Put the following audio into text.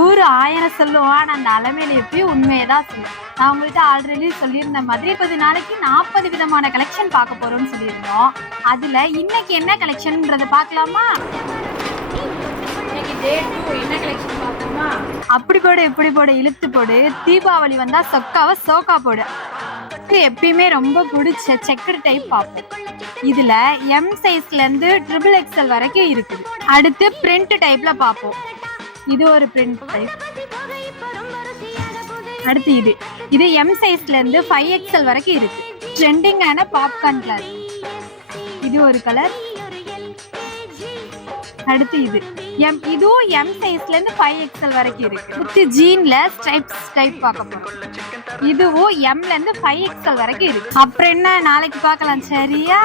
ஊரு 1000 சொல்லுவோம், ஆனா அந்த அலமேலு எப்பயும் உண்மையதான் சொல்லுவோம். நான் உங்கள்கிட்ட ஆல்ரெடி சொல்லியிருந்த மாதிரி கொஞ்ச நாளைக்கு 40 விதமான கலெக்ஷன் பார்க்க போறோம்னு சொல்லியிருந்தோம். அதுல இன்னைக்கு என்ன கலெக்ஷன்ன்றத பார்க்கலாமா? என்ன கலெக்ஷன் பார்க்கலாமா? அப்படி போடு இப்படி போடு இழுத்து போடு, தீபாவளி வந்தா சொக்காவை சோக்கா போடு. எப்பயுமே ரொம்ப பிடிச்ச செக்கர் டைப் பார்ப்போம். இதுல M சைஸ்ல இருந்து XXL வரைக்கும் இருக்குது. அடுத்து பிரிண்ட் டைப்ல பார்ப்போம். இது ஒரு பிரிண்ட் டைப். அடுத்து இது M சைஸ்ல இருந்து 5XL வரைக்கும் இருக்கு. ட்ரெண்டிங்கான பாப்கார்ன் கலர். இது ஒரு கலர். அடுத்து இதுவும் M சைஸ்ல இருந்து 5XL வரைக்கும் இருக்கு. அடுத்து ஜீன்ல ஸ்ட்ரைப்ஸ் டைப் பார்க்க போறோம். இதுவும் Mல இருந்து 5XL வரைக்கும் இருக்கு. அப்புறம் என்ன, நாளைக்கு பார்க்கலாம் சரியா?